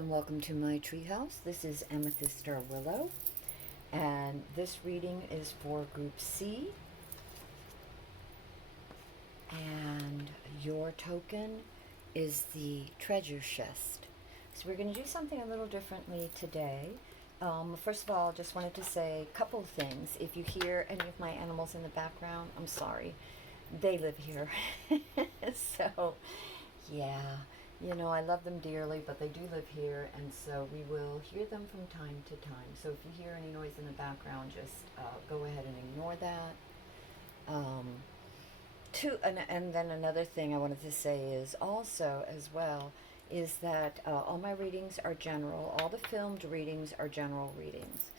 and welcome to my treehouse. This is Amethyst Star Willow, and this reading is for Group C. And your token is the treasure chest. So we're going to do something a little differently today. First of all, just wanted to say a couple of things. If you hear any of my animals in the background, I'm sorry. They live here. So, yeah. You know, I love them dearly, but they do live here, and so we will hear them from time to time. So if you hear any noise in the background, just go ahead and ignore that. And then another thing I wanted to say is also, as well, is that all my readings are general. All the filmed readings are general readings.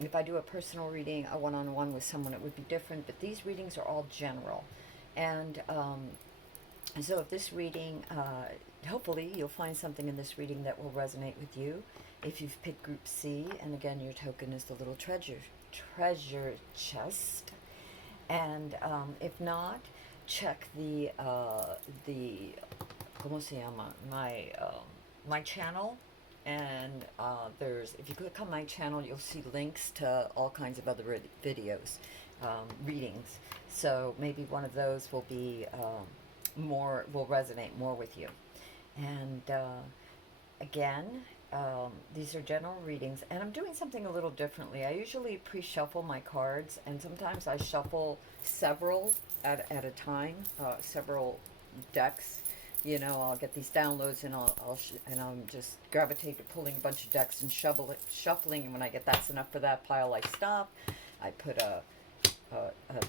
If I do a personal reading, a one-on-one with someone, it would be different, but these readings are all general. And so if this reading, hopefully you'll find something in this reading that will resonate with you. If you've picked Group C, and again, your token is the little treasure chest. And if not, check the ¿cómo se llama? My channel. And if you click on my channel, you'll see links to all kinds of other videos, readings. So maybe one of those will be will resonate more with you. And again, these are general readings, and I'm doing something a little differently. I usually pre-shuffle my cards, and sometimes I shuffle several at a time, several decks. You know, I'll get these downloads, and I'll just gravitate to pulling a bunch of decks and shuffling. And when I get that's enough for that pile, I stop. I put a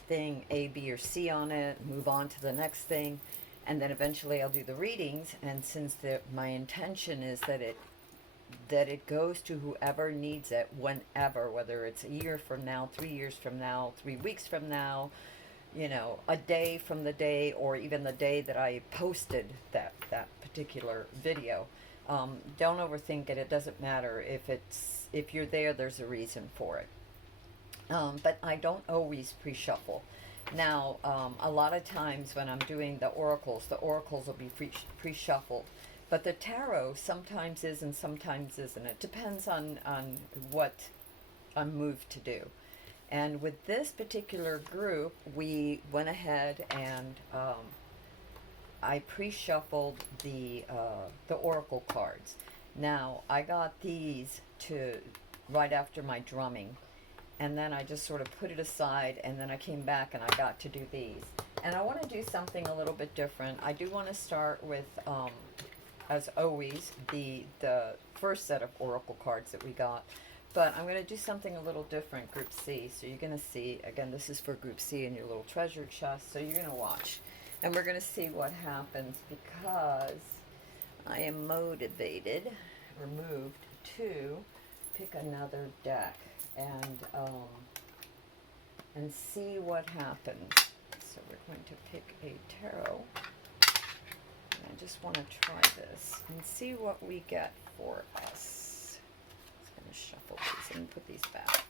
thing A, B, or C on it, move on to the next thing, and then eventually I'll do the readings. And since my intention is that it goes to whoever needs it, whenever, whether it's a year from now, 3 years from now, 3 weeks from now, you know, a day from the day, or even the day that I posted that particular video. Don't overthink it. It doesn't matter if you're there. There's a reason for it. But I don't always pre-shuffle. Now, a lot of times when I'm doing the oracles will be pre-shuffled. But the tarot sometimes is and sometimes isn't. It depends on what I'm moved to do. And with this particular group, we went ahead and I pre-shuffled the oracle cards. Now, I got these right after my drumming. And then I just sort of put it aside, and then I came back and I got to do these. And I want to do something a little bit different. I do want to start with, as always, the first set of oracle cards that we got. But I'm going to do something a little different, Group C. So you're going to see, again, this is for Group C in your little treasure chest. So you're going to watch. And we're going to see what happens, because I am motivated, or moved, to pick another deck. And see what happens. So we're going to pick a tarot. And I just want to try this and see what we get for us. I'm going to shuffle these and put these back.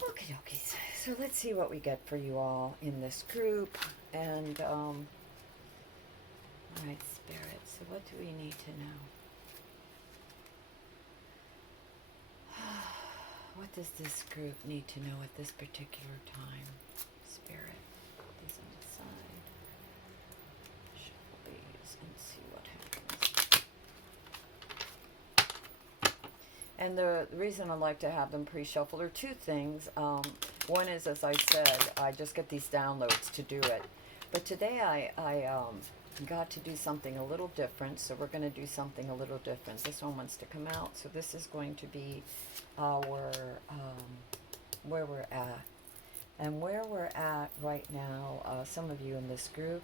Okie dokies. So let's see what we get for you all in this group. And, all right, Spirit. So what do we need to know? What does this group need to know at this particular time? Spirit, put these on the side. Shuffle these and see what happens. And the reason I like to have them pre-shuffled are two things. One is, as I said, I just get these downloads to do it. But today I got to do something a little different, so we're going to do something a little different. This one wants to come out, so this is going to be our where we're at. And where we're at right now, some of you in this group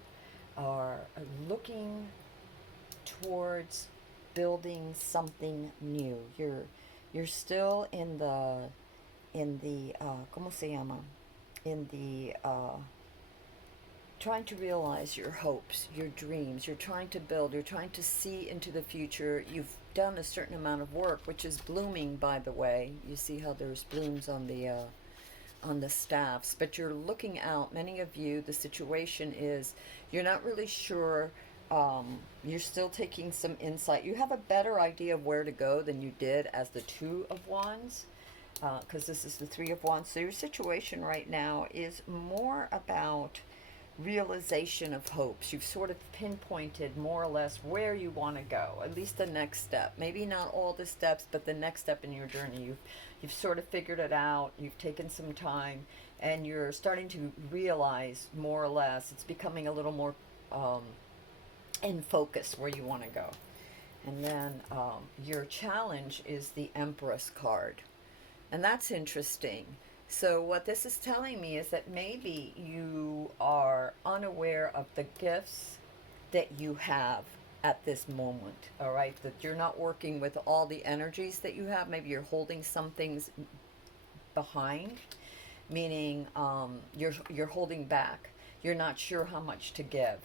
are looking towards building something new. You're still in the ¿cómo se llama? In the trying to realize your hopes, your dreams. You're trying to build. You're trying to see into the future. You've done a certain amount of work, which is blooming, by the way. You see how there's blooms on the staffs, but you're looking out. Many of you, the situation is you're not really sure you're still taking some insight. You have a better idea of where to go than you did as the Two of Wands, because this is the Three of Wands. So your situation right now is more about realization of hopes. You've sort of pinpointed more or less where you want to go, at least the next step. Maybe not all the steps, but the next step in your journey. You've sort of figured it out. You've taken some time, and you're starting to realize more or less. It's becoming a little more in focus where you want to go. And then your challenge is the Empress card. And that's interesting. So, what this is telling me is that maybe you are unaware of the gifts that you have at this moment, all right? That you're not working with all the energies that you have. Maybe you're holding some things behind, meaning you're holding back. You're not sure how much to give.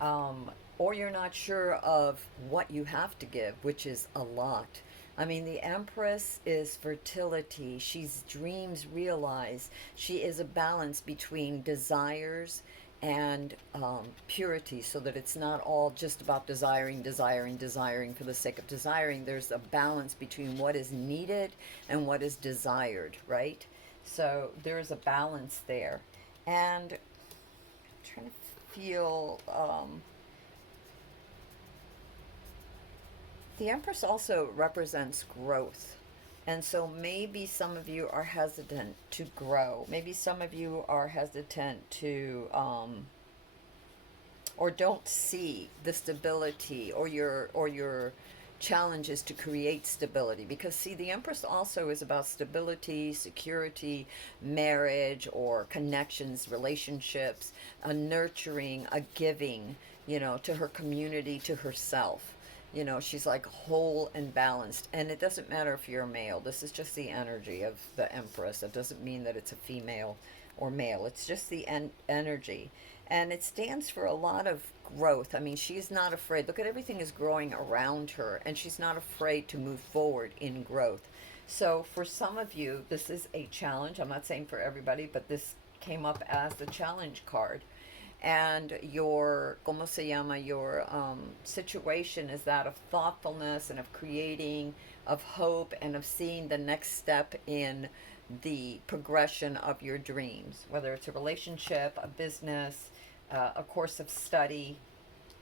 Or you're not sure of what you have to give, which is a lot. I mean, the Empress is fertility. She's dreams realized. She is a balance between desires and purity, so that it's not all just about desiring for the sake of desiring. There's a balance between what is needed and what is desired, right? So there's a balance there. And I'm trying to feel... the Empress also represents growth. And so maybe some of you are hesitant to grow. Maybe some of you are hesitant to, or don't see the stability or your challenges to create stability. Because see, the Empress also is about stability, security, marriage or connections, relationships, a nurturing, a giving, to her community, to herself. She's like whole and balanced. And it doesn't matter if you're a male. This is just the energy of the Empress. It doesn't mean that it's a female or male. It's just the energy. And it stands for a lot of growth. I mean, she's not afraid. Look at everything is growing around her. And she's not afraid to move forward in growth. So for some of you, this is a challenge. I'm not saying for everybody, but this came up as the challenge card. And your, ¿cómo se llama? Your situation is that of thoughtfulness and of creating, of hope, and of seeing the next step in the progression of your dreams, whether it's a relationship, a business, a course of study.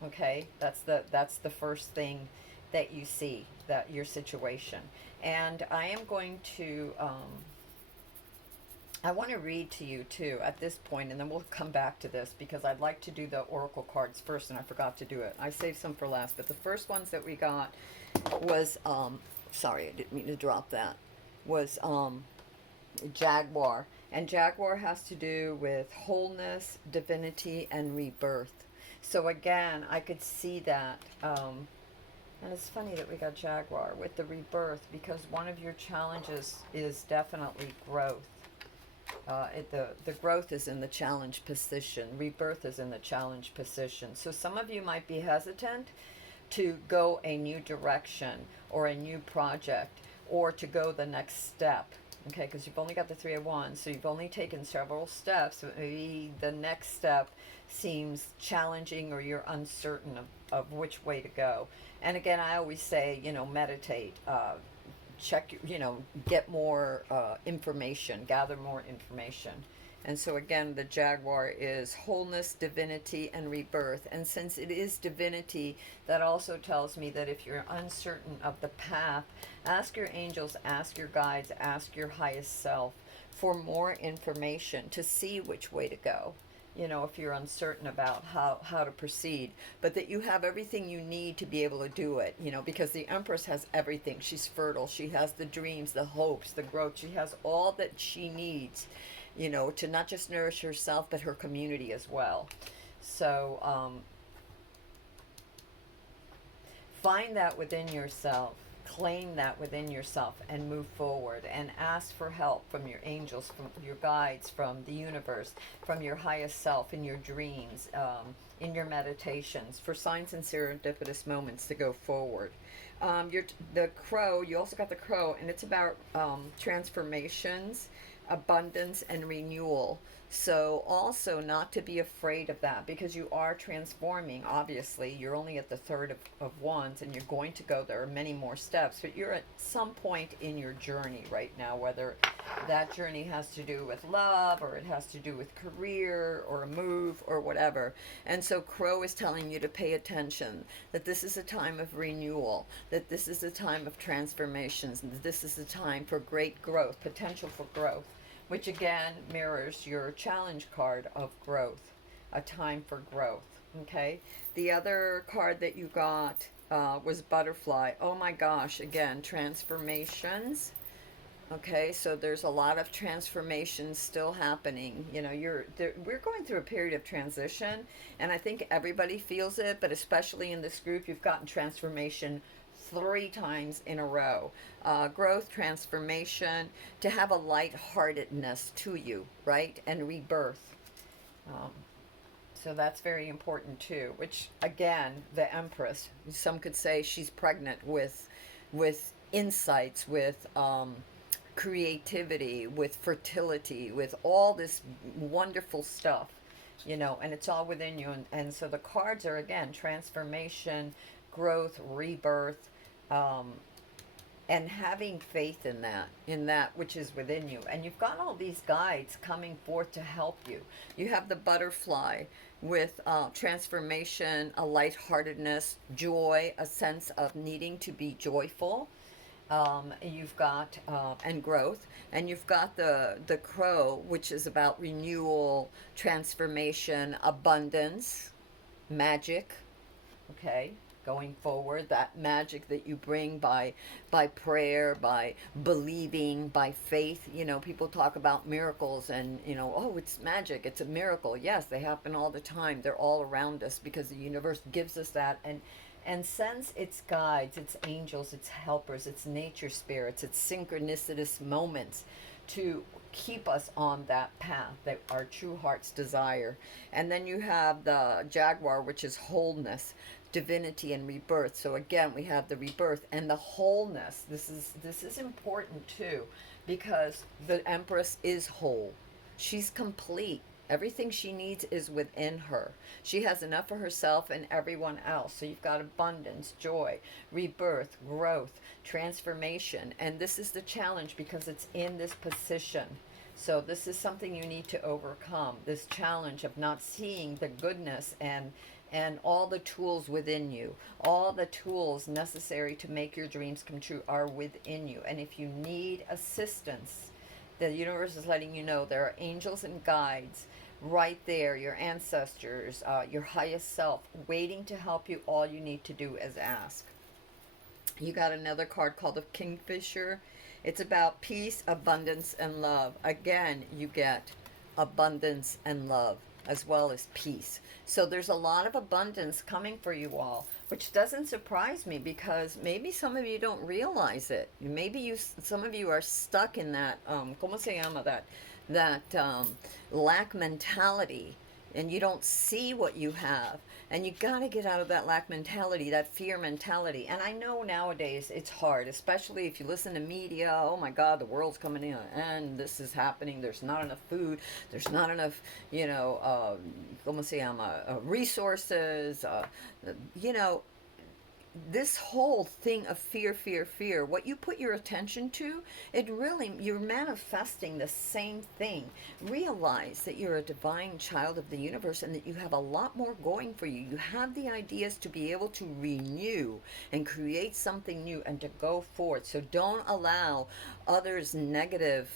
Okay, that's the first thing that you see, that your situation. And I am going to... I want to read to you too at this point, and then we'll come back to this because I'd like to do the oracle cards first, and I forgot to do it. I saved some for last, but the first ones that we got was sorry, I didn't mean to drop that. Was Jaguar, and Jaguar has to do with wholeness, divinity, and rebirth. So again, I could see that. And it's funny that we got Jaguar with the rebirth because one of your challenges is definitely growth. The growth is in the challenge position. Rebirth is in the challenge position. So some of you might be hesitant to go a new direction or a new project or to go the next step. Okay, because you've only got the Three of Wands, so you've only taken several steps. So maybe the next step seems challenging or you're uncertain of which way to go. And again, I always say, meditate. Check, get more information, gather more information. And so again, the Jaguar is wholeness, divinity, and rebirth. And since it is divinity, that also tells me that if you're uncertain of the path, ask your angels, ask your guides, ask your highest self for more information to see which way to go. If you're uncertain about how to proceed, but that you have everything you need to be able to do it, because the Empress has everything. She's fertile. She has the dreams, the hopes, the growth. She has all that she needs, to not just nourish herself, but her community as well. So find that within yourself. Claim that within yourself and move forward and ask for help from your angels, from your guides, from the universe, from your highest self, in your dreams, in your meditations, for signs and serendipitous moments to go forward. The crow, you also got the crow, and it's about transformations, abundance, and renewal. So also not to be afraid of that, because you are transforming. Obviously, you're only at the third of wands, and you're going to go, there are many more steps, but you're at some point in your journey right now, whether that journey has to do with love, or it has to do with career, or a move, or whatever. And so Crow is telling you to pay attention, that this is a time of renewal, that this is a time of transformations, and that this is a time for great growth, potential for growth, which again mirrors your challenge card of growth, a time for growth. Okay, the other card that you got was Butterfly. Oh my gosh, again, transformations. Okay, so there's a lot of transformation still happening. You know, you're there, we're going through a period of transition, and I think everybody feels it, but especially in this group, you've gotten transformation 3 times in a row. Growth, transformation, to have a lightheartedness to you, right? And rebirth. Um, so that's very important too. Which again, the Empress. Some could say she's pregnant with insights, with creativity, with fertility, with all this wonderful stuff, you know, and it's all within you. And so the cards are again transformation, growth, rebirth, um, and having faith in that which is within you. And you've got all these guides coming forth to help you. You have the Butterfly with transformation, a lightheartedness, joy, a sense of needing to be joyful. You've got and growth, and you've got the Crow, which is about renewal, transformation, abundance, magic. Okay, going forward, that magic that you bring by prayer, by believing, by faith. You know, people talk about miracles, and you know, oh, it's magic, it's a miracle. Yes, they happen all the time. They're all around us because the universe gives us that, and sends its guides, its angels, its helpers, its nature spirits, its synchronicitous moments to keep us on that path that our true hearts desire. And then you have the Jaguar, which is wholeness, divinity, and rebirth. So again, we have the rebirth and the wholeness. This is important too, because the Empress is whole. She's complete. Everything she needs is within her. She has enough for herself and everyone else. So you've got abundance, joy, rebirth, growth, transformation. And this is the challenge because it's in this position. So this is something you need to overcome. This challenge of not seeing the goodness and all the tools within you. All the tools necessary to make your dreams come true are within you. And if you need assistance, the universe is letting you know there are angels and guides right there, your ancestors, your highest self, waiting to help you. All you need to do is ask. You got another card called the Kingfisher. It's about peace, abundance, and love. Again, you get abundance and love as well as peace. So there's a lot of abundance coming for you all, which doesn't surprise me because maybe some of you don't realize it. Maybe some of you are stuck in that, ¿cómo se llama that lack mentality, and you don't see what you have. And you got to get out of that lack mentality, that fear mentality. And I know nowadays it's hard, especially if you listen to media. Oh my God, the world's coming in and this is happening. There's not enough food. There's not enough, you know, ¿cómo se llama? Resources. You know, this whole thing of fear, fear, fear, what you put your attention to, it really, you're manifesting the same thing. Realize that you're a divine child of the universe and that you have a lot more going for you. You have the ideas to be able to renew and create something new and to go forth. So don't allow others' negative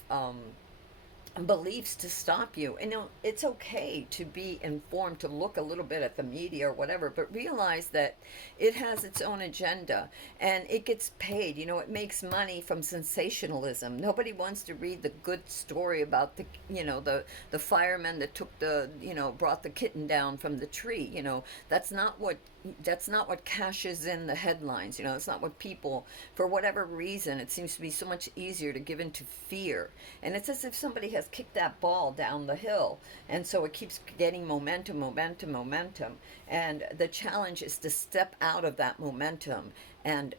beliefs to stop you. And you know, it's okay to be informed, to look a little bit at the media or whatever, but realize that it has its own agenda and it gets paid. You know, it makes money from sensationalism. Nobody wants to read the good story about the, you know, the fireman that took the, you know, brought the kitten down from the tree. You know, that's not what cashes in the headlines. You know, it's not what people, for whatever reason, it seems to be so much easier to give into fear. And it's as if somebody has kicked that ball down the hill. And so it keeps getting momentum, momentum, momentum. And the challenge is to step out of that momentum and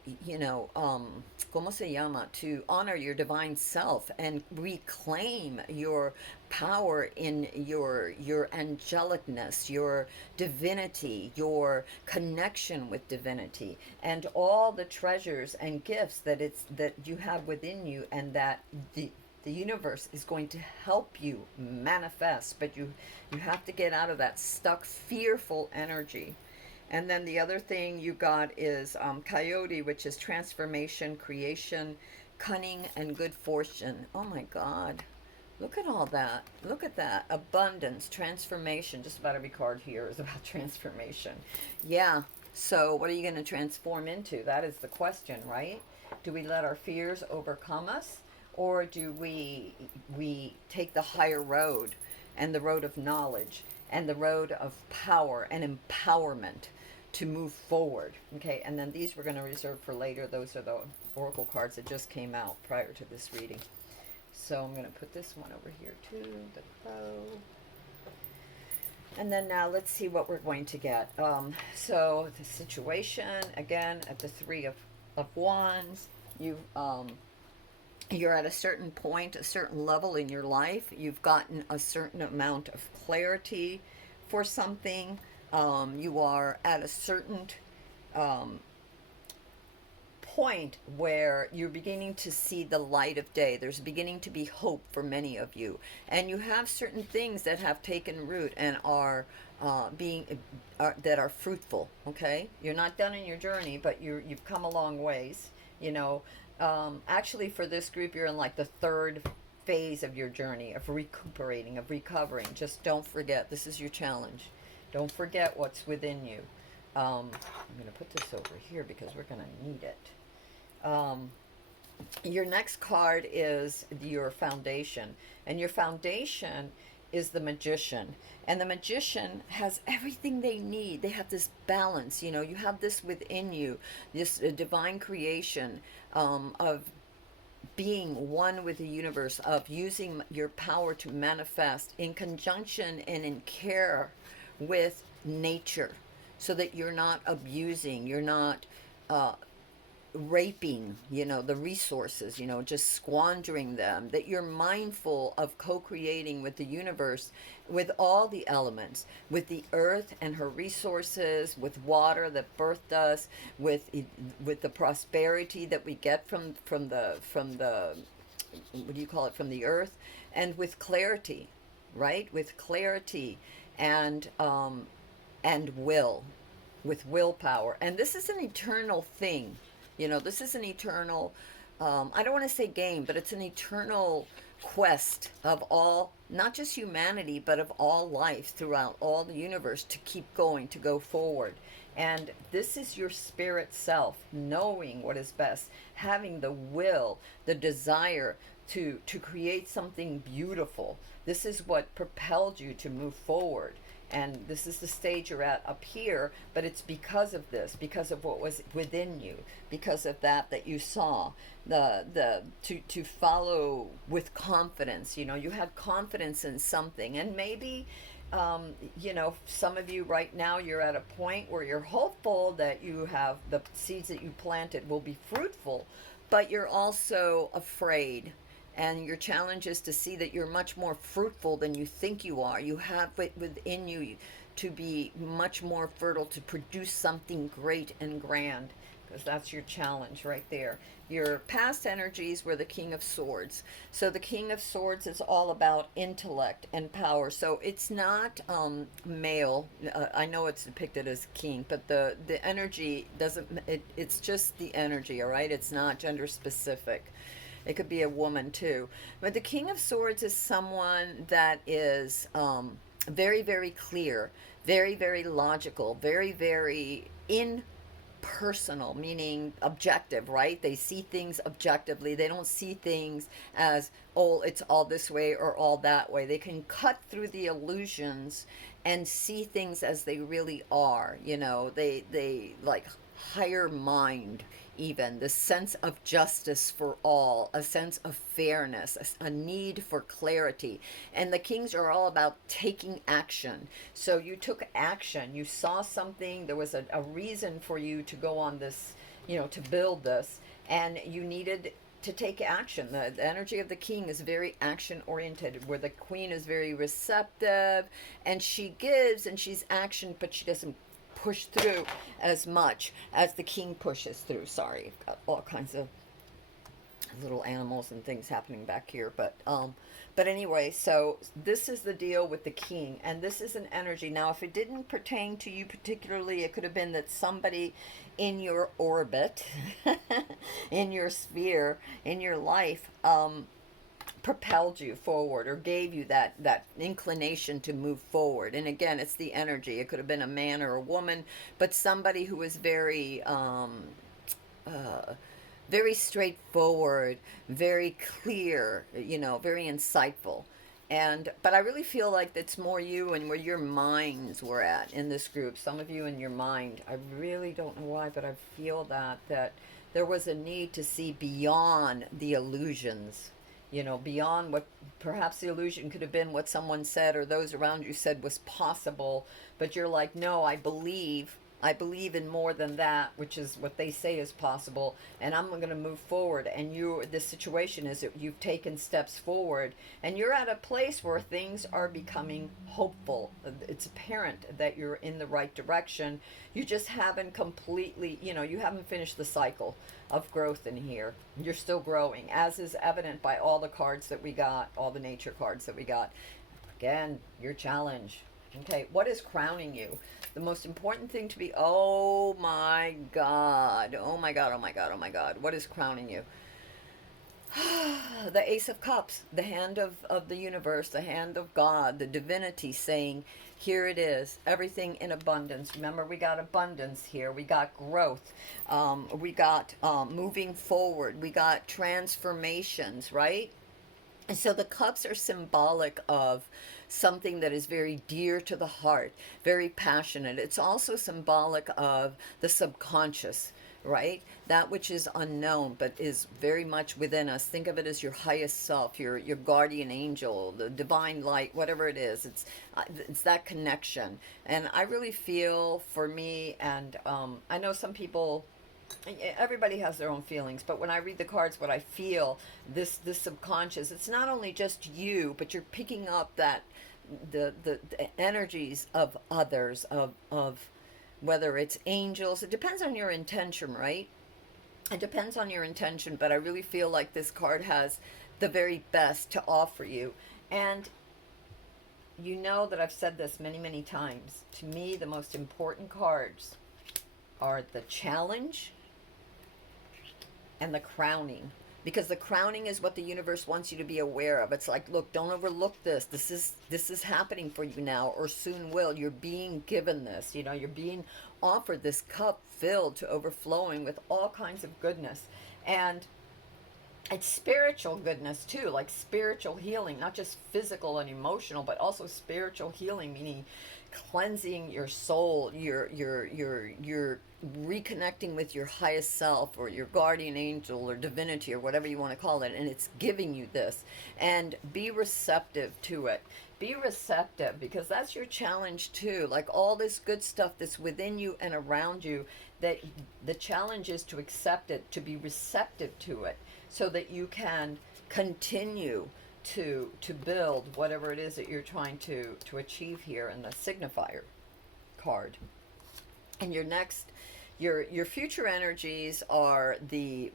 como se llama, to honor your divine self and reclaim your power in your angelicness, your divinity, your connection with divinity, and all the treasures and gifts that you have within you, and that the universe is going to help you manifest. But you have to get out of that stuck fearful energy. And then the other thing you got is coyote, which is transformation, creation, cunning, and good fortune. Oh my God. Look at all that. Look at that. Abundance, transformation. Just about every card here is about transformation. Yeah. So what are you going to transform into? That is the question, right? Do we let our fears overcome us? Or do we take the higher road, and the road of knowledge, and the road of power and empowerment to move forward? Okay, and then these we're going to reserve for later. Those are the oracle cards that just came out prior to this reading. So I'm going to put this one over here too, the crow. And then now let's see what we're going to get. So the situation, again, at the Three of Wands, you're at a certain point, a certain level in your life. You've gotten a certain amount of clarity for something. You are at a certain point where you're beginning to see the light of day. There's beginning to be hope for many of you, and you have certain things that have taken root and are that are fruitful. Okay, you're not done in your journey, but you've come a long ways. Actually, for this group, you're in like the third phase of your journey of recuperating, of recovering. Just don't forget, this is your challenge. Don't forget what's within you. I'm going to put this over here because we're going to need it. Your next card is your foundation, and your foundation is the Magician, and the Magician has everything they need. They have this balance, you have this within you, this divine creation of being one with the universe, of using your power to manifest in conjunction and in care with nature, so that you're not abusing, you're not raping, the resources, just squandering them, that you're mindful of co-creating with the universe, with all the elements, with the earth and her resources, with water that birthed us, with the prosperity that we get from the what do you call it, from the earth, and with clarity, right? With clarity and will, with willpower. And this is an eternal thing. This is an eternal, I don't want to say game, but it's an eternal quest of all, not just humanity, but of all life throughout all the universe, to keep going, to go forward. And this is your spirit self, knowing what is best, having the will, the desire to create something beautiful. This is what propelled you to move forward. And this is the stage you're at up here, but it's because of this, because of what was within you, because of that you saw, to follow with confidence. You had confidence in something, and maybe some of you right now, you're at a point where you're hopeful that you have the seeds that you planted will be fruitful, but you're also afraid. And your challenge is to see that you're much more fruitful than you think you are. You have it within you to be much more fertile, to produce something great and grand, because that's your challenge right there. Your past energies were the King of Swords. So the King of Swords is all about intellect and power. So it's not male. I know it's depicted as king, but the energy doesn't, it's just the energy, all right? It's not gender specific. It could be a woman too. But the King of Swords is someone that is very, very clear, very, very logical, very, very impersonal, meaning objective, right? They see things objectively. They don't see things as, oh, it's all this way or all that way. They can cut through the illusions and see things as they really are. They like higher mind, even the sense of justice for all, a sense of fairness, a need for clarity. And the kings are all about taking action. So you took action, you saw something, there was a reason for you to go on this to build this, and you needed to take action. The energy of the king is very action oriented, where the queen is very receptive, and she gives and she's action, but she doesn't push through as much as the king pushes through. Sorry, I've got all kinds of little animals and things happening back here, but anyway, so this is the deal with the king, and this is an energy. Now, if it didn't pertain to you particularly, it could have been that somebody in your orbit, in your sphere, in your life, propelled you forward or gave you that inclination to move forward. And again, it's the energy. It could have been a man or a woman, but somebody who was very uh, very straightforward, very clear, very insightful. And but I really feel like it's more you and where your minds were at in this group. Some of you in your mind. I really don't know why, but I feel that there was a need to see beyond the illusions. Beyond what perhaps the illusion could have been what someone said or those around you said was possible, but you're like, no, I believe in more than that, which is what they say is possible, and I'm going to move forward. And this situation is that you've taken steps forward, and you're at a place where things are becoming hopeful. It's apparent that you're in the right direction. You just haven't completely, you haven't finished the cycle of growth in here. You're still growing, as is evident by all the cards that we got, all the nature cards that we got. Again, your challenge. Okay, what is crowning you? The most important thing to be, oh my God, oh my God, oh my God, oh my God. What is crowning you? The Ace of Cups, the hand of the universe, the hand of God, the divinity saying, here it is, everything in abundance. Remember, we got abundance here. We got growth. We got moving forward. We got transformations, right? And so the cups are symbolic of something that is very dear to the heart, very passionate. It's also symbolic of the subconscious, right? That which is unknown but is very much within us. Think of it as your highest self, your guardian angel, the divine light, whatever it is. It's that connection. And I really feel for me, and I know some people, everybody has their own feelings, but when I read the cards, what I feel, this subconscious, it's not only just you, but you're picking up that the energies of others, of whether it's angels. It depends on your intention, right? It depends on your intention, but I really feel like this card has the very best to offer you. And you know that I've said this many, many times. To me, the most important cards are the challenge and the crowning, because the crowning is what the universe wants you to be aware of. It's like, look, don't overlook this. This is happening for you now, or soon will. You're being given this. You're being offered this cup filled to overflowing with all kinds of goodness. And it's spiritual goodness too, like spiritual healing, not just physical and emotional, but also spiritual healing, meaning cleansing your soul, you're reconnecting with your highest self or your guardian angel or divinity or whatever you want to call it, and it's giving you this. And be receptive to it. Be receptive, because that's your challenge too. Like all this good stuff that's within you and around you, that the challenge is to accept it, to be receptive to it, so that you can continue to build whatever it is that you're trying to achieve here in the signifier card. And your future energies are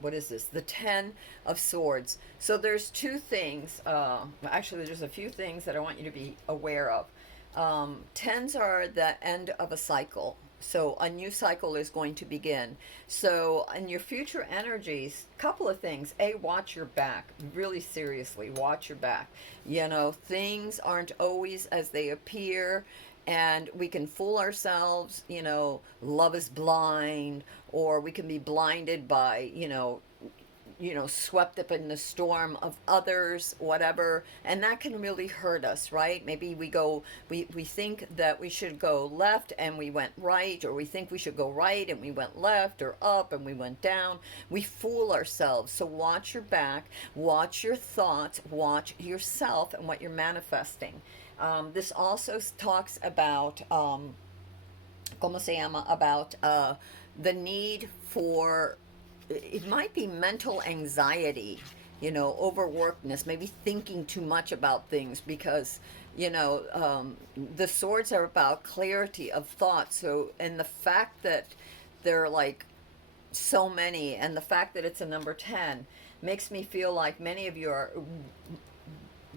what is this? The 10 of Swords. So there's two things. Actually, there's a few things that I want you to be aware of. Tens are the end of a cycle. So a new cycle is going to begin. So in your future energies, couple of things. Watch your back. Really seriously, watch your back. Things aren't always as they appear, and we can fool ourselves. Love is blind, or we can be blinded by, swept up in the storm of others, whatever, and that can really hurt us, right? Maybe we think that we should go left and we went right, or we think we should go right and we went left, or up and we went down. We fool ourselves. So watch your back, watch your thoughts, watch yourself and what you're manifesting. This also talks about, ¿cómo se llama? About the need for it might be mental anxiety, overworkedness, maybe thinking too much about things because, the swords are about clarity of thought. So, and the fact that they're like so many, and the fact that it's a number 10 makes me feel like many of you are,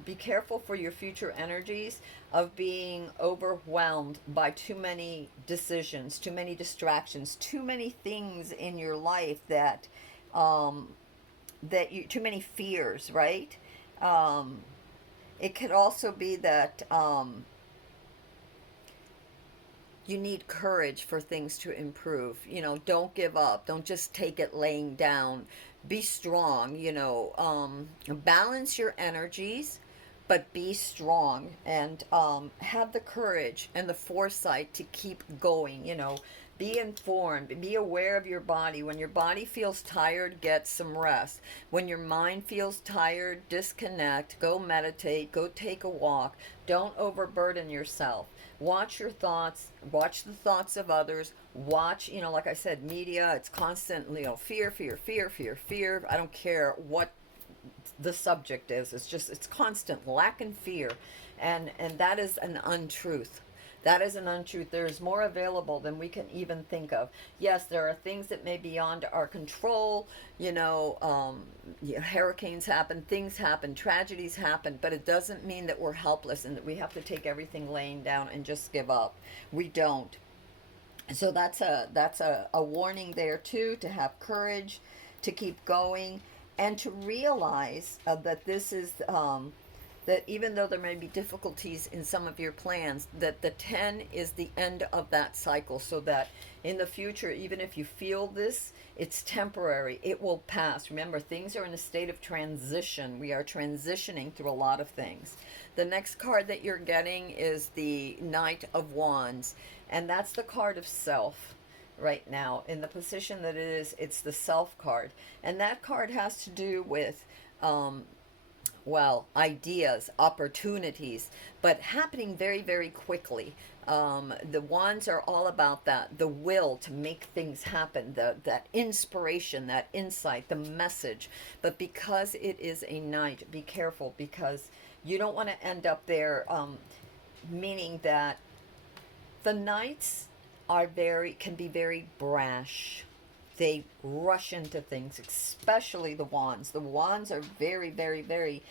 be careful for your future energies of being overwhelmed by too many decisions, too many distractions, too many things in your life that um, too many fears, right? Um, it could also be that you need courage for things to improve. Don't give up. Don't just take it laying down. Be strong. Balance your energies, but be strong and have the courage and the foresight to keep going. Be informed, be aware of your body. When your body feels tired, get some rest. When your mind feels tired, disconnect, go meditate, go take a walk. Don't overburden yourself. Watch your thoughts, watch the thoughts of others. Watch, like I said, media, it's constantly, fear, fear, fear, fear, fear. I don't care what the subject is. It's constant lack and fear. And that is an untruth. That is an untruth. There's more available than we can even think of. Yes, there are things that may be beyond our control. Hurricanes happen, things happen, tragedies happen, but it doesn't mean that we're helpless and that we have to take everything laying down and just give up. We don't. So that's a warning there too, to have courage, to keep going, and to realize that this is that even though there may be difficulties in some of your plans, that the 10 is the end of that cycle, so that in the future, even if you feel this, it's temporary. It will pass. Remember, things are in a state of transition. We are transitioning through a lot of things. The next card that you're getting is the Knight of Wands, and that's the card of self right now. In the position that it is, it's the self card. And that card has to do with ideas, opportunities, but happening very, very quickly. The wands are all about that, the will to make things happen, that inspiration, that insight, the message. But because it is a knight, be careful, because you don't want to end up there, meaning that the knights can be very brash. They rush into things, especially the wands. The wands are very, very, very,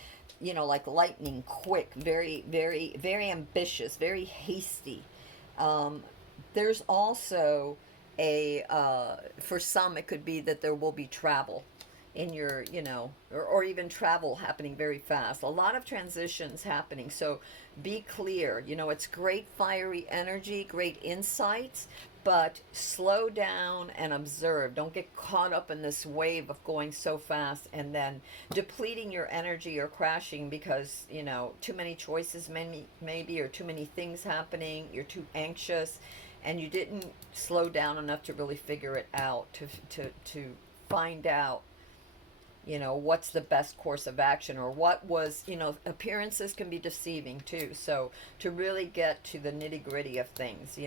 like lightning, quick, very, very, very ambitious, very hasty. There's also for some, it could be that there will be travel in your, or even travel happening very fast. A lot of transitions happening. So be clear. It's great fiery energy, great insights, but slow down and observe. Don't get caught up in this wave of going so fast and then depleting your energy or crashing because, too many choices maybe, or too many things happening. You're too anxious and you didn't slow down enough to really figure it out, to find out what's the best course of action, or what was, appearances can be deceiving too. So to really get to the nitty gritty of things,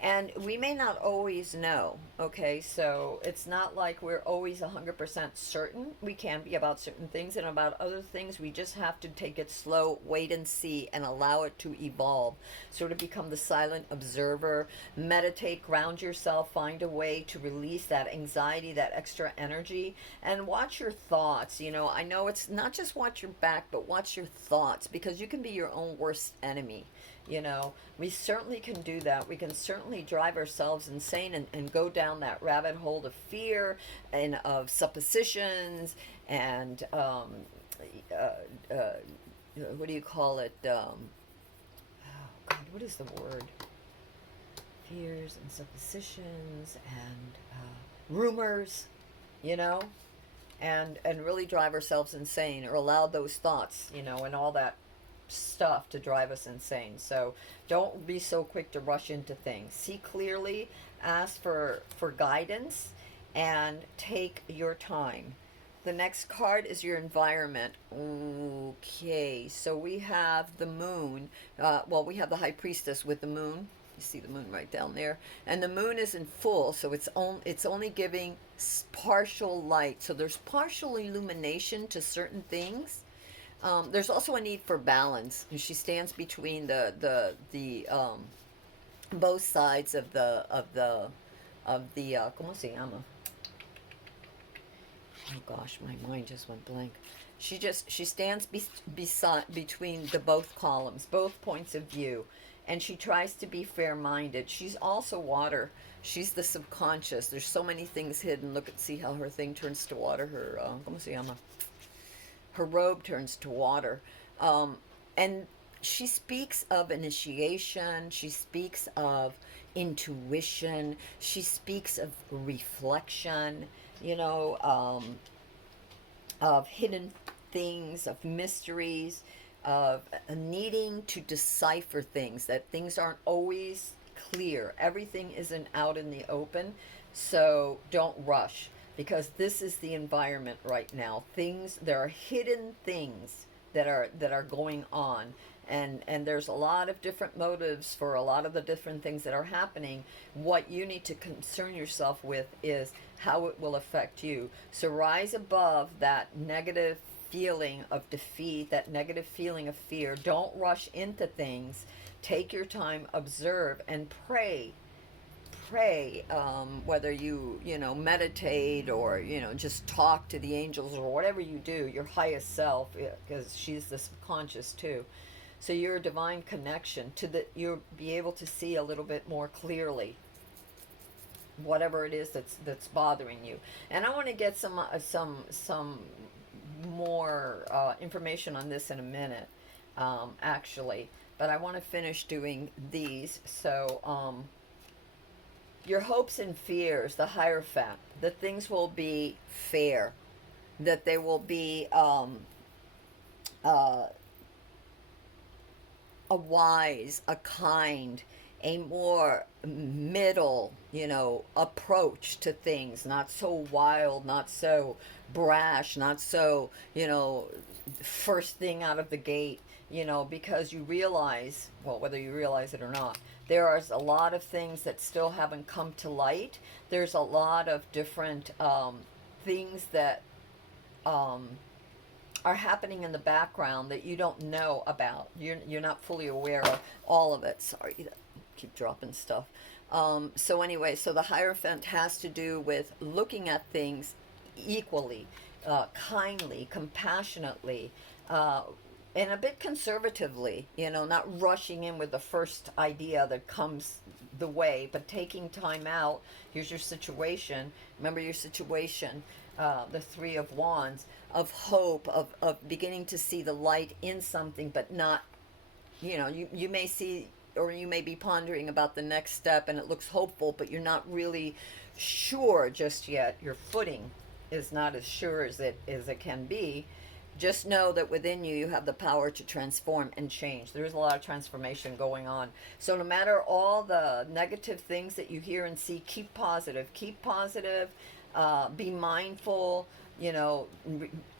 and we may not always know. Okay. So it's not like we're always 100% certain. We can be about certain things, and about other things, we just have to take it slow, wait and see, and allow it to evolve. Sort of become the silent observer, meditate, ground yourself, find a way to release that anxiety, that extra energy, and watch your thoughts. I know it's not just watch your back, but watch your thoughts, because you can be your own worst enemy. We certainly can do that. We can certainly drive ourselves insane and go down that rabbit hole of fear and of suppositions and what do you call it? Oh God, what is the word? Fears and suppositions and rumors, you know, and really drive ourselves insane, or allow those thoughts, and all that stuff to drive us insane. So don't be so quick to rush into things. See clearly, ask for guidance, and take your time. The next card is your environment. Okay, so we have the moon. We have the High Priestess with the moon. You see the moon right down there, and the moon isn't full, so it's only giving partial light. So there's partial illumination to certain things. There's also a need for balance, and she stands between the both sides of the ¿cómo se llama? Oh gosh, my mind just went blank. She stands beside between the both columns, both points of view, and she tries to be fair-minded. She's also water. She's the subconscious. There's so many things hidden. Look at see how her thing turns to water. Her ¿cómo se llama? Her robe turns to water, and she speaks of initiation. She speaks of intuition. She speaks of reflection. You know. Of hidden things, of mysteries, of needing to decipher things, that things aren't always clear. Everything isn't out in the open, so don't rush because this is the environment right now. There are hidden things that are going on, and there's a lot of different motives for a lot of the different things that are happening. What you need to concern yourself with is how it will affect you. So rise above that negative feeling of defeat, that negative feeling of fear. Don't rush into things. Take your time, observe, and pray. Pray, whether you meditate or just talk to the angels or whatever you do, your highest self, because she's the subconscious too. So your divine connection you'll be able to see a little bit more clearly whatever it is that's bothering you. And I want to get some more information on this in a minute, actually. But I want to finish doing these. So your hopes and fears, the Hierophant, that things will be fair, that they will be a wise, a kind, a more middle, approach to things, not so wild, not so brash, not so, first thing out of the gate, because you realize, well, whether you realize it or not, there are a lot of things that still haven't come to light. There's a lot of different things that are happening in the background that you don't know about. You're not fully aware of all of it. Sorry, I keep dropping stuff. So anyway, so the Hierophant has to do with looking at things equally, kindly, compassionately, and a bit conservatively, not rushing in with the first idea that comes the way, but taking time out. Here's your situation. Remember your situation, the Three of Wands, of hope, of beginning to see the light in something, but not, you may see, or you may be pondering about the next step and it looks hopeful, but you're not really sure just yet. Your footing is not as sure as it can be. Just know that within you have the power to transform and change. There is a lot of transformation going on. So no matter all the negative things that you hear and see, keep positive. Keep positive. Be mindful.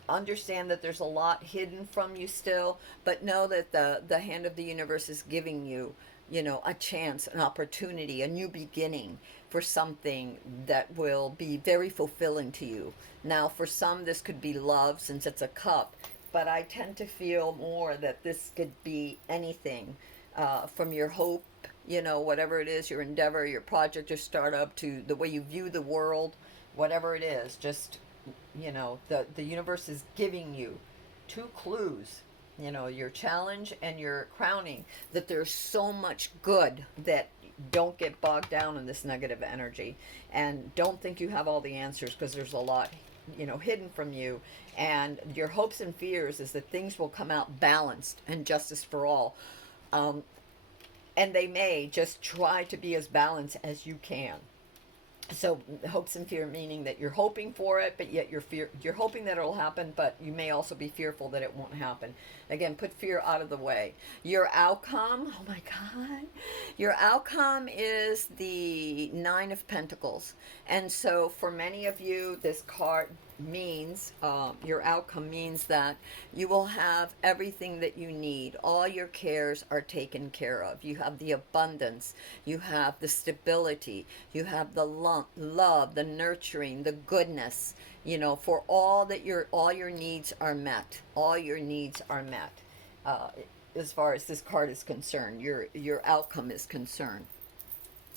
Understand that there's a lot hidden from you still, but know that the hand of the universe is giving you, a chance, an opportunity, a new beginning for something that will be very fulfilling to you. Now, for some, this could be love since it's a cup, but I tend to feel more that this could be anything, from your hope, whatever it is, your endeavor, your project, your startup, to the way you view the world, whatever it is. Just, the universe is giving you two clues, your challenge and your crowning, that there's so much good that don't get bogged down in this negative energy, and don't think you have all the answers, because there's a lot hidden from you. And your hopes and fears is that things will come out balanced and justice for all, and they may just try to be as balanced as you can. So hopes and fear meaning that you're hoping for it, but yet you're hoping that it'll happen, but you may also be fearful that it won't happen. Again, put fear out of the way. Your outcome, oh my God, your outcome is the Nine of Pentacles. And so for many of you, this card, means, your outcome means that you will have everything that you need. All your cares are taken care of. You have the abundance, you have the stability, you have the love, the nurturing, the goodness, for all your needs are met. All your needs are met. Uh, as far as this card is concerned, your outcome is concerned.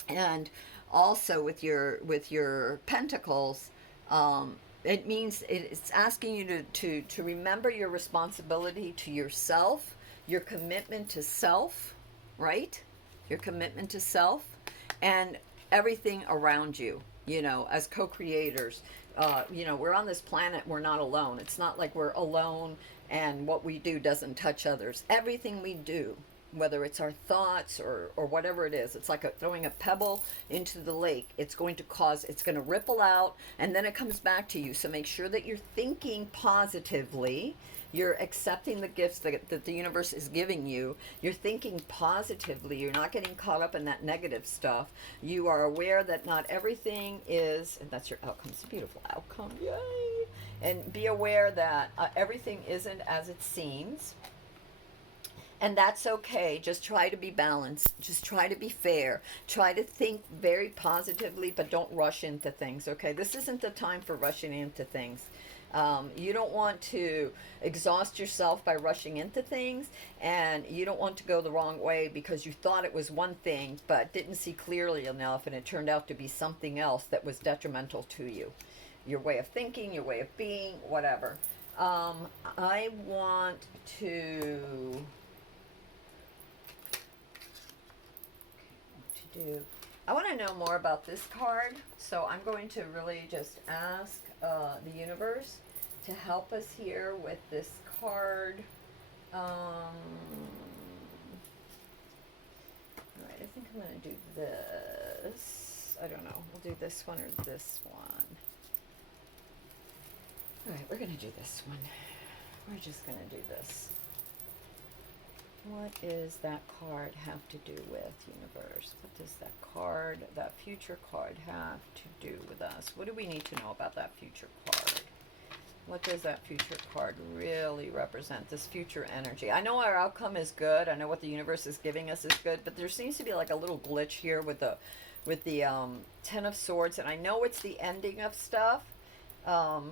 And also with your pentacles, it means it's asking you to remember your responsibility to yourself, your commitment to self, right? Your commitment to self and everything around you, as co-creators. We're on this planet, we're not alone. It's not like we're alone and what we do doesn't touch others. Everything we do, whether it's our thoughts or whatever it is, it's like throwing a pebble into the lake. It's going to ripple out and then it comes back to you. So make sure that you're thinking positively. You're accepting the gifts that the universe is giving you. You're thinking positively. You're not getting caught up in that negative stuff. You are aware that not everything is, and that's your outcome. It's a beautiful outcome. Yay! And be aware that everything isn't as it seems. And that's okay. Just try to be balanced. Just try to be fair. Try to think very positively, but don't rush into things, okay? This isn't the time for rushing into things. You don't want to exhaust yourself by rushing into things, and you don't want to go the wrong way because you thought it was one thing but didn't see clearly enough, and it turned out to be something else that was detrimental to you. Your way of thinking, your way of being, whatever. I want to... I want to know more about this card, so I'm going to really just ask the universe to help us here with this card. Alright, I think I'm going to do this. I don't know. We'll do this one or this one. Alright, we're going to do this one. We're just going to do this. What does that card have to do with, universe? What does that future card have to do with us? What do we need to know about that future card? What does that future card really represent, this future energy? I know our outcome is good. I know what the universe is giving us is good, but there seems to be like a little glitch here with the Ten of Swords, and I know it's the ending of stuff. Wow.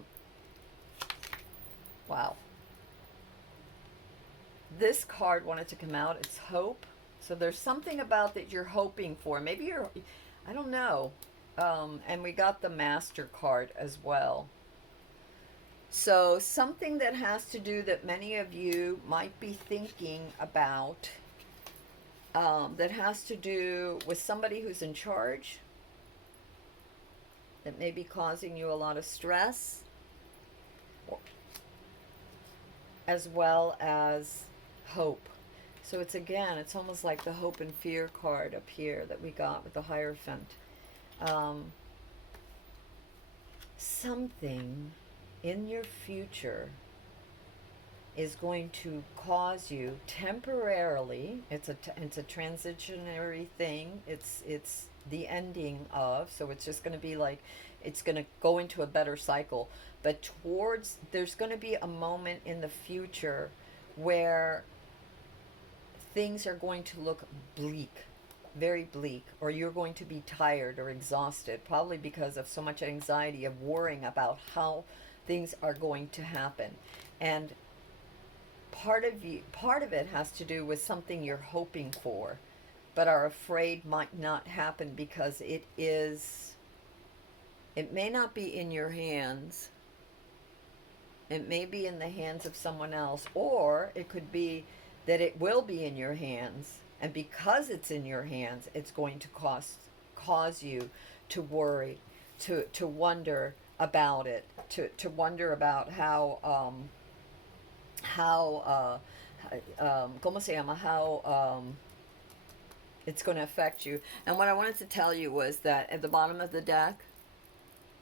This card wanted to come out. It's hope. So there's something about that you're hoping for. Maybe I don't know. And we got the Master card as well. So something that has to do that many of you might be thinking about, that has to do with somebody who's in charge, that may be causing you a lot of stress, as well as hope. So it's almost like the hope and fear card up here that we got with the Hierophant. Something in your future is going to cause you temporarily, it's a transitionary thing, it's the ending of, so it's just going to be like, it's going to go into a better cycle, but there's going to be a moment in the future where things are going to look bleak, very bleak, or you're going to be tired or exhausted, probably because of so much anxiety of worrying about how things are going to happen. And part of it has to do with something you're hoping for, but are afraid might not happen because it may not be in your hands. It may be in the hands of someone else, or it could be that it will be in your hands, and because it's in your hands, it's going to cause you to worry, to wonder about it, to wonder about ¿cómo se llama? How it's going to affect you. And what I wanted to tell you was that at the bottom of the deck,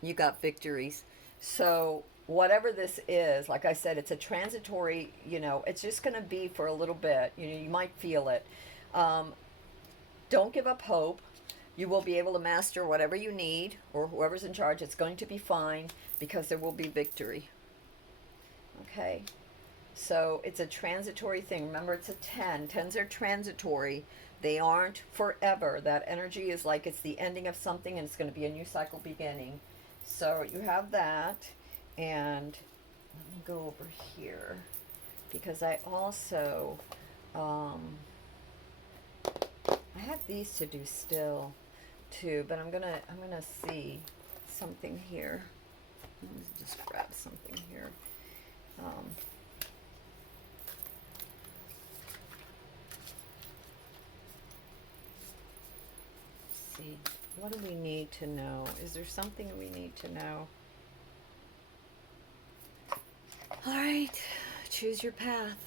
you got victories. So whatever this is, like I said, it's a transitory, it's just going to be for a little bit. You might feel it. Don't give up hope. You will be able to master whatever you need, or whoever's in charge. It's going to be fine because there will be victory. Okay? So it's a transitory thing. Remember, it's a 10. 10s are transitory. They aren't forever. That energy is like it's the ending of something and it's going to be a new cycle beginning. So you have that. And let me go over here because I also, I have these to do still too, but I'm gonna see something here. Let me just grab something here. See, what do we need to know? Is there something we need to know? All right, choose your path.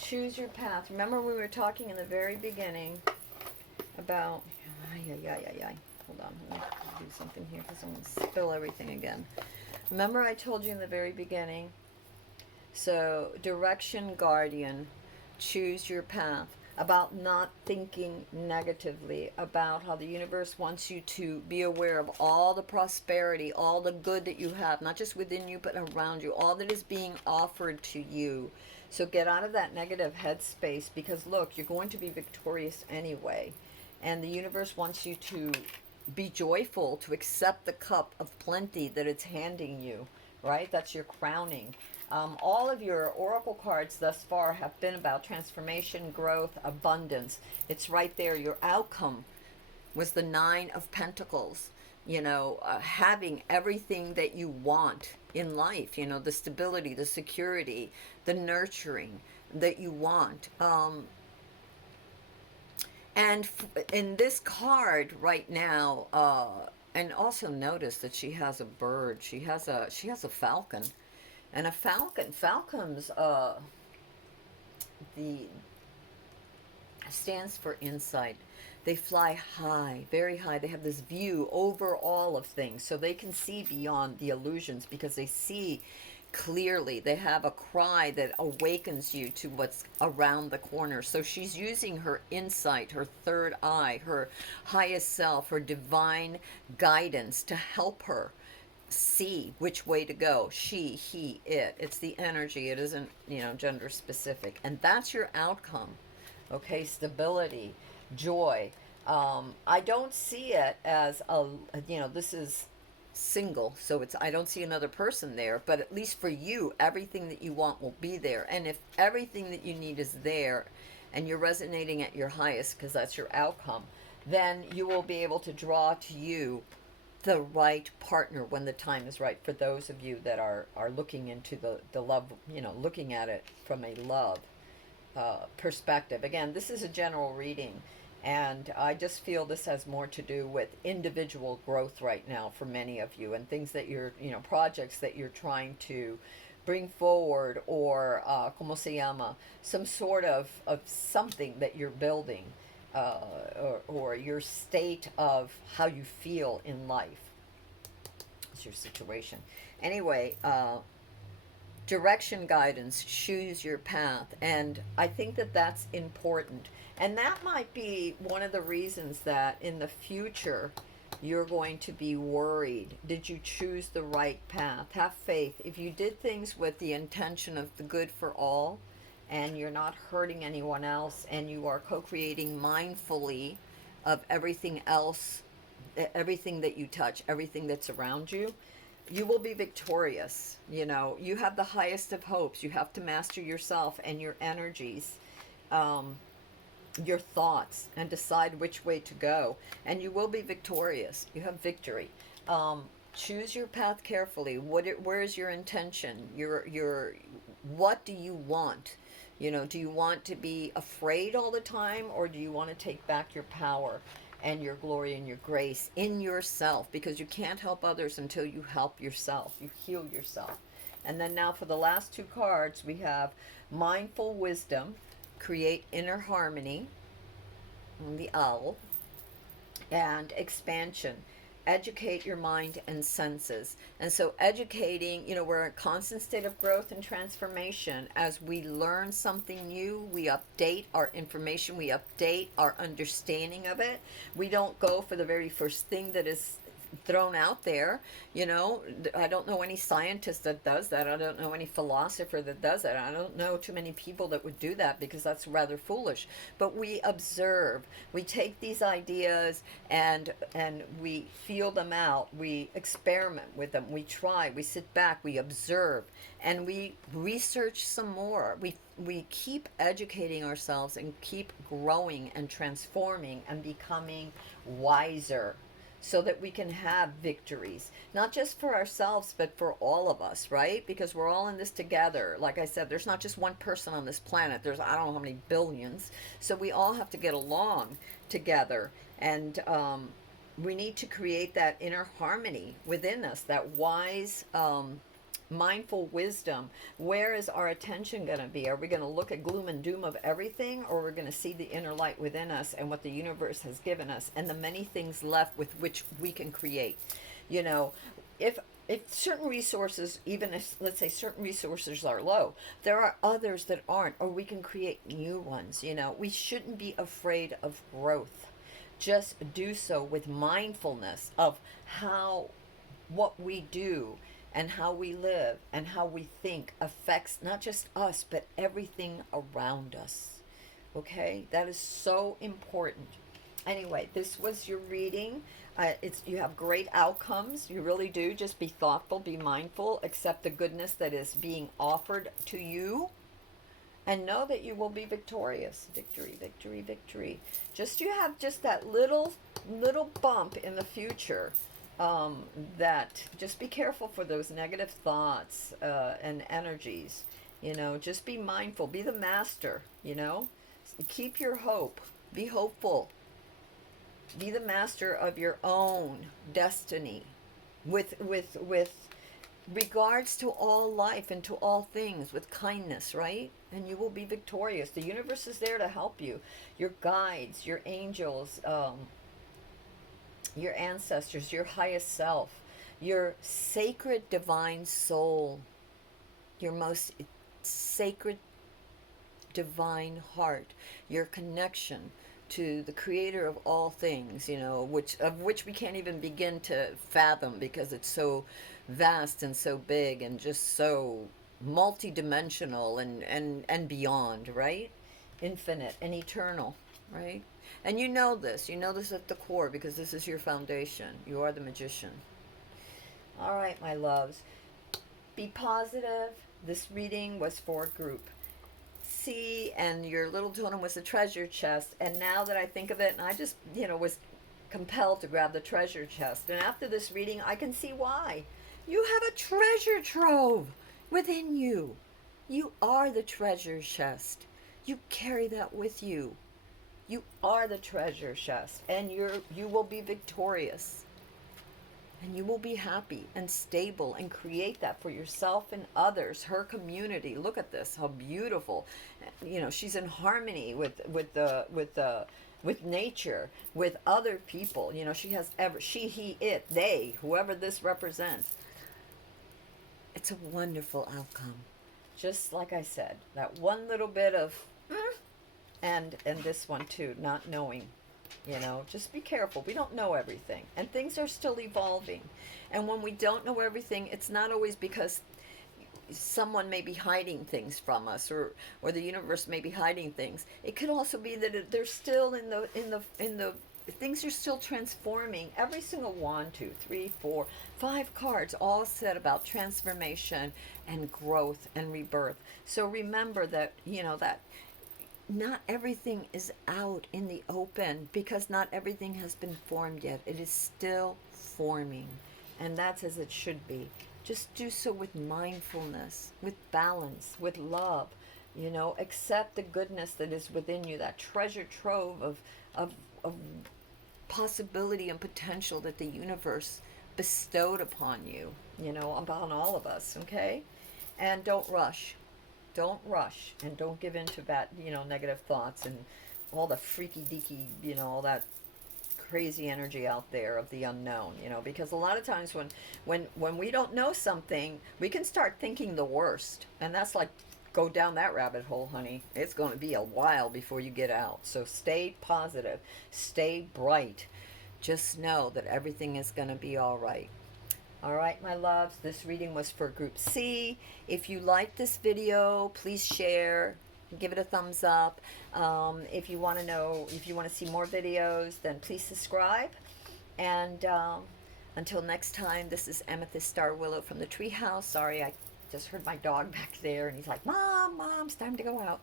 Choose your path. Remember we were talking in the very beginning about, hold on, let me do something here because I'm going to spill everything again. Remember I told you in the very beginning, so direction guardian, choose your path, about not thinking negatively, about how the universe wants you to be aware of all the prosperity, all the good that you have, not just within you but around you, all that is being offered to you. So get out of that negative headspace because look, you're going to be victorious anyway. And the universe wants you to be joyful, to accept the cup of plenty that it's handing you, right? That's your crowning. All of your oracle cards thus far have been about transformation, growth, abundance. It's right there. Your outcome was the 9 of Pentacles. You know, having everything that you want in life. You know, the stability, the security, the nurturing that you want. And in this card right now, and also notice that she has a bird. She has a falcon. And a falcons, the stands for insight. They fly high, very high. They have this view over all of things, so they can see beyond the illusions because they see clearly. They have a cry that awakens you to what's around the corner. So she's using her insight, her third eye, her highest self, her divine guidance to help her see which way to go. She, he, it. It's the energy. It isn't, gender specific. And that's your outcome. Okay, stability, joy. I don't see it as this is single, so I don't see another person there, but at least for you, everything that you want will be there. And if everything that you need is there and you're resonating at your highest, because that's your outcome, then you will be able to draw to you the right partner when the time is right, for those of you that are looking into the love, looking at it from a love perspective. Again, this is a general reading, and I just feel this has more to do with individual growth right now for many of you, and things that you're, projects that you're trying to bring forward, or como se llama, some sort of something that you're building, or your state of how you feel in life. It's your situation. Anyway, direction guidance, choose your path. And I think that that's important. And that might be one of the reasons that in the future you're going to be worried. Did you choose the right path? Have faith. If you did things with the intention of the good for all, and you're not hurting anyone else, and you are co-creating mindfully of everything else, everything that you touch, everything that's around you, you will be victorious. You have the highest of hopes. You have to master yourself and your energies, your thoughts, and decide which way to go, and you will be victorious. You have victory. Choose your path carefully. Where is your intention? What do you want? Do you want to be afraid all the time, or do you want to take back your power and your glory and your grace in yourself? Because you can't help others until you help yourself. You heal yourself. And then now for the last 2 cards, we have mindful wisdom, create inner harmony, the owl, and expansion. educate your mind and senses. And so educating, we're in a constant state of growth and transformation. As we learn something new, we update our information, we update our understanding of it. We don't go for the very first thing that is thrown out there. I don't know any scientist that does that. I don't know any philosopher that does that. I don't know too many people that would do that, because that's rather foolish. But we observe, we take these ideas and we feel them out, we experiment with them, we try, we sit back, we observe, and we research some more. We keep educating ourselves and keep growing and transforming and becoming wiser, so that we can have victories, not just for ourselves, but for all of us, right? Because we're all in this together. Like I said, there's not just one person on this planet. There's, I don't know how many billions. So we all have to get along together. And we need to create that inner harmony within us, that wise, mindful wisdom. Where is our attention going to be? Are we going to look at gloom and doom of everything, or we're going to see the inner light within us and what the universe has given us and the many things left with which we can create? If certain resources, even if, let's say, certain resources are low, there are others that aren't, or we can create new ones. We shouldn't be afraid of growth. Just do so with mindfulness of what we do and how we live and how we think affects not just us, but everything around us. Okay? That is so important. Anyway, this was your reading. You have great outcomes. You really do. Just be thoughtful, be mindful, accept the goodness that is being offered to you, and know that you will be victorious. Victory, victory, victory. You have just that little bump in the future. That just be careful for those negative thoughts and energies. Just be mindful, be the master. Keep your hope, be hopeful, be the master of your own destiny, with regards to all life and to all things, with kindness, right? And you will be victorious. The universe is there to help you. Your guides, your angels, your ancestors, your highest self, your sacred divine soul, your most sacred divine heart, your connection to the creator of all things, which we can't even begin to fathom, because it's so vast and so big and just so multidimensional and beyond, right? Infinite and eternal, right? And you know this at the core, because this is your foundation. You are the magician. All right, my loves. Be positive. This reading was for group C, and your little totem was the treasure chest. And now that I think of it, and I just, was compelled to grab the treasure chest. And after this reading, I can see why. You have a treasure trove within you. You are the treasure chest. You carry that with you. You are the treasure chest, and you will be victorious, and you will be happy and stable, and create that for yourself and others. Her community. Look at this, how beautiful. She's in harmony with nature, with other people. She has she, he, it, they, whoever this represents. It's a wonderful outcome. Just like I said, that one little bit of. And this one too, not knowing, just be careful. We don't know everything, and things are still evolving. And when we don't know everything, it's not always because someone may be hiding things from us, or the universe may be hiding things. It could also be that they're still in the things are still transforming. Every single 1, 2, 3, 4, 5 cards all said about transformation and growth and rebirth. So remember that, that not everything is out in the open, because not everything has been formed yet. It is still forming, and that's as it should be. Just do so with mindfulness, with balance, with love. Accept the goodness that is within you, that treasure trove of possibility and potential that the universe bestowed upon you, upon all of us, okay? And don't rush. Don't rush, and don't give in to bad, negative thoughts and all the freaky deaky, all that crazy energy out there of the unknown, you know, because a lot of times when we don't know something, we can start thinking the worst, and that's like, go down that rabbit hole, honey. It's going to be a while before you get out. So stay positive, stay bright. Just know that everything is going to be all right. All right, my loves, this reading was for Group C. If you like this video, please share, give it a thumbs up. If you want to know, if you want to see more videos, then please subscribe. And until next time, this is Amethyst Star Willow from the Treehouse. Sorry, I just heard my dog back there, and he's like, Mom, it's time to go out.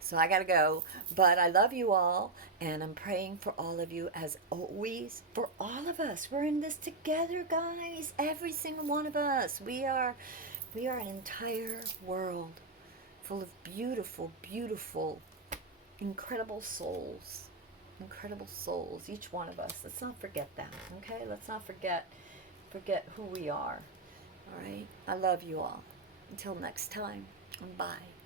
So I gotta go. But I love you all, and I'm praying for all of you as always, for all of us. We're in this together, guys. Every single one of us. We are an entire world full of beautiful, beautiful, incredible souls. Incredible souls, each one of us. Let's not forget them, okay? Let's not forget who we are. All right? I love you all. Until next time, bye.